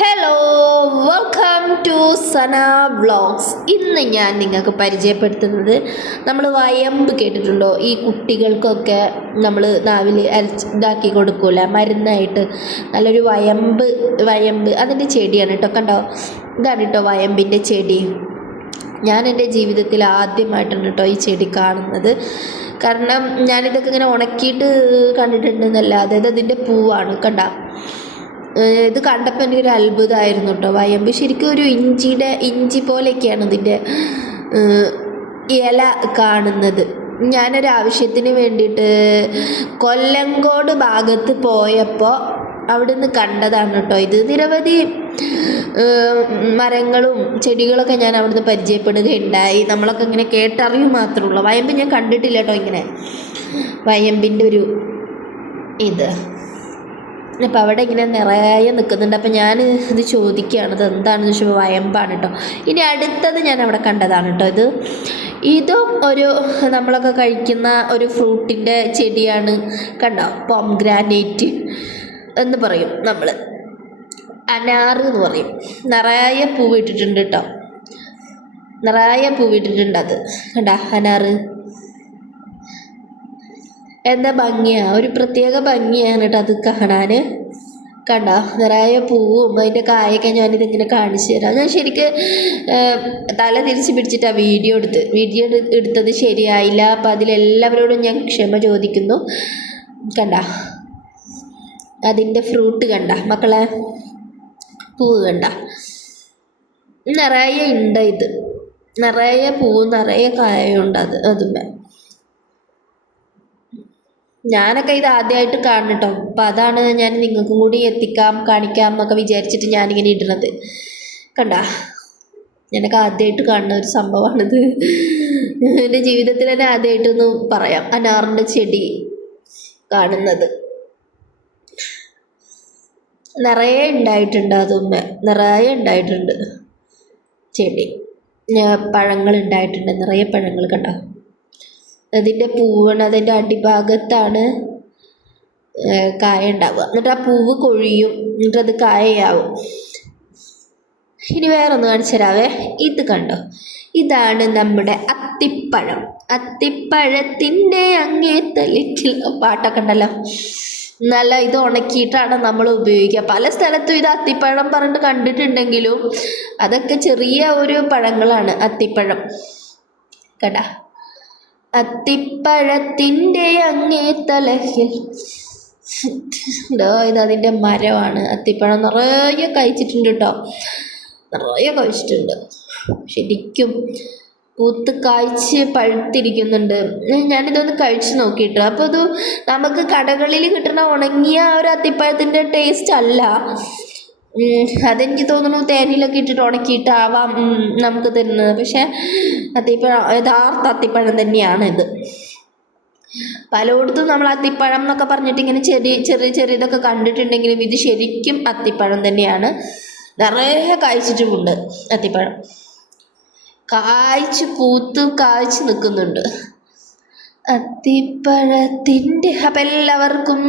Hello welcome to Sana vlogs ഇന്ന് ഞാൻ നിങ്ങൾക്ക് പരിചയപ്പെടുത്തുന്നത് നമ്മൾ വയമ്പ് കേട്ടിട്ടുണ്ടോ? ഈ കുട്ടികൾക്കൊക്കെ നമ്മൾ നാവിൽ അരച്ച് ഇതാക്കി കൊടുക്കൂല? മരുന്നായിട്ട് നല്ലൊരു വയമ്പ് വയമ്പ് അതിന്റെ ചെടിയാണ് കേട്ടോ കണ്ടോ? ഇതാണ് കേട്ടോ വയമ്പിന്റെ ചെടി. ഞാൻ എന്റെ ജീവിതത്തിൽ ആദ്യമായിട്ടാണ് കേട്ടോ ഈ ചെടി കാണുന്നത്. കാരണം ഞാനിതൊക്കെ ഇങ്ങനെ ഉണക്കിയിട്ട് കണ്ടിട്ടുണ്ടെന്നല്ല അതായത് അതിന്റെ പൂവാണ്. കണ്ട? ഇത് കണ്ടപ്പോൾ എനിക്കൊരു അത്ഭുതമായിരുന്നു കേട്ടോ വയമ്പ് ശരിക്കും ഒരു ഇഞ്ചിയുടെ ഇഞ്ചി പോലെയൊക്കെയാണ് ഇതിന്റെ ഇല കാണുന്നത്. ഞാനൊരു ആവശ്യത്തിന് വേണ്ടിയിട്ട് കൊല്ലങ്കോട് ഭാഗത്ത് പോയപ്പോൾ അവിടുന്ന് കണ്ടതാണ് കേട്ടോ ഇത് നിരവധി മരങ്ങളും ചെടികളൊക്കെ ഞാൻ അവിടുന്ന് പരിചയപ്പെടുകയുണ്ടായി. നമ്മളൊക്കെ ഇങ്ങനെ കേട്ടറിവ് മാത്രമേ ഉള്ളൂ. വയമ്പ് ഞാൻ കണ്ടിട്ടില്ല കേട്ടോ ഇങ്ങനെ. വയമ്പിന്റെ ഒരു ഇത്. അപ്പം അവിടെ ഇങ്ങനെ നിറയെ നിൽക്കുന്നുണ്ട് അപ്പം ഞാൻ ഇത് ചോദിക്കുകയാണ്. ഇത് എന്താണെന്ന് ചോദിച്ചപ്പോൾ വയമ്പാണ് കേട്ടോ ഇനി അടുത്തത് ഞാൻ അവിടെ കണ്ടതാണ് കേട്ടോ ഇത് ഇതും ഒരു നമ്മളൊക്കെ കഴിക്കുന്ന ഒരു ഫ്രൂട്ടിന്റെ ചെടിയാണ് കണ്ടോ? പോംഗ്രാനൈറ്റ് എന്ന് പറയും നമ്മൾ അനാറ് എന്ന് പറയും. നിറയെ പൂവിട്ടിട്ടുണ്ട് കേട്ടോ നിറയെ പൂവിട്ടിട്ടുണ്ട് അത്. കണ്ട അനാറ്? എന്താ ഭംഗിയാ? ഒരു പ്രത്യേക ഭംഗിയാണ് കേട്ടോ അത് കാണാൻ കണ്ട? നിറയെ പൂവും അതിന്റെ കായൊക്കെ ഞാനിതിങ്ങനെ കാണിച്ചു തരാം. ഞാൻ ശരിക്ക് തല തിരിച്ച് പിടിച്ചിട്ടാണ് വീഡിയോ എടുത്ത്. വീഡിയോ എടുത്തത് ശരിയായില്ല. അപ്പം അതിലെല്ലാവരോടും ഞാൻ ക്ഷമ ചോദിക്കുന്നു. കണ്ട? അതിന്റെ ഫ്രൂട്ട് കണ്ട? മക്കളെ? പൂവ് കണ്ട? നിറയെ ഉണ്ട് ഇത്. നിറയെ പൂവ് നിറയെ കായുണ്ട് അത് അതുമേ ഞാനൊക്കെ ഇത് ആദ്യമായിട്ട് കാണണം കേട്ടോ അപ്പം അതാണ് ഞാൻ നിങ്ങൾക്കും കൂടി എത്തിക്കാം കാണിക്കാം എന്നൊക്കെ വിചാരിച്ചിട്ട് ഞാനിങ്ങനെ ഇടുന്നത്. കണ്ട? ഞാനൊക്കെ ആദ്യമായിട്ട് കാണുന്ന ഒരു സംഭവമാണിത്. എന്റെ ജീവിതത്തിൽ തന്നെ ആദ്യമായിട്ടൊന്ന് പറയാം. അനാറിന്റെ ചെടി കാണുന്നത്. നിറയെ ഉണ്ടായിട്ടുണ്ട് അതുമ്മ. നിറയെ ഉണ്ടായിട്ടുണ്ട് ചെടി. പഴങ്ങൾ ഉണ്ടായിട്ടുണ്ട്. നിറയെ പഴങ്ങൾ കണ്ടോ? അതിന്റെ പൂവാണ് അതിന്റെ അടിഭാഗത്താണ് കായ ഉണ്ടാവുക. എന്നിട്ട് ആ പൂവ് കൊഴിയും. എന്നിട്ട് അത് കായയാവും. ഇനി വേറൊന്ന് കാണിച്ചു തരാവേ. ഇത് കണ്ടോ? ഇതാണ് നമ്മുടെ അത്തിപ്പഴം. അത്തിപ്പഴത്തിന്റെ അങ്ങേത്തലിറ്റിൽ പാട്ടൊക്കെ ഉണ്ടല്ലോ. നല്ല ഇത് ഉണക്കിയിട്ടാണ് നമ്മൾ ഉപയോഗിക്കുക. പല സ്ഥലത്തും ഇത് അത്തിപ്പഴം പറഞ്ഞിട്ട് കണ്ടിട്ടുണ്ടെങ്കിലും അതൊക്കെ ചെറിയ ഒരു പഴങ്ങളാണ് അത്തിപ്പഴം. കേട്ടാ അത്തിപ്പഴത്തിന്റെ അങ്ങേ തലഹിൽ ഇത് അതിന്റെ മരമാണ്. അത്തിപ്പഴം നിറയെ കഴിച്ചിട്ടുണ്ട് കേട്ടോ. നിറയെ കഴിച്ചിട്ടുണ്ട്. ശരിക്കും പൂത്ത് കായ്ച്ച് പഴുത്തിരിക്കുന്നുണ്ട്. ഞാനിതൊന്ന് കഴിച്ച് നോക്കിയിട്ട്. അപ്പോൾ അത് നമുക്ക് കടകളിൽ കിട്ടുന്ന ഉണങ്ങിയ ഒരു അത്തിപ്പഴത്തിന്റെ ടേസ്റ്റ് അല്ല. അതെനിക്ക് തോന്നുന്നു തേനിലൊക്കെ ഇട്ടിട്ട് ഉണക്കിയിട്ടാവാം നമുക്ക് തരുന്നത്. പക്ഷേ അത്തിപ്പഴം യഥാർത്ഥ അത്തിപ്പഴം തന്നെയാണ് ഇത്. പലയിടത്തും നമ്മൾ അത്തിപ്പഴം എന്നൊക്കെ പറഞ്ഞിട്ട് ഇങ്ങനെ ചെറിയ ചെറിയ ചെറിയതൊക്കെ കണ്ടിട്ടുണ്ടെങ്കിലും ഇത് ശരിക്കും അത്തിപ്പഴം തന്നെയാണ്. നിറയെ കായ്ച്ചിട്ടുമുണ്ട് അത്തിപ്പഴം. കായ്ച്ച് പൂത്ത് കായ്ച്ച് നിൽക്കുന്നുണ്ട്. അത്തിപ്പഴത്തിന്റെ അപ്പം എല്ലാവർക്കും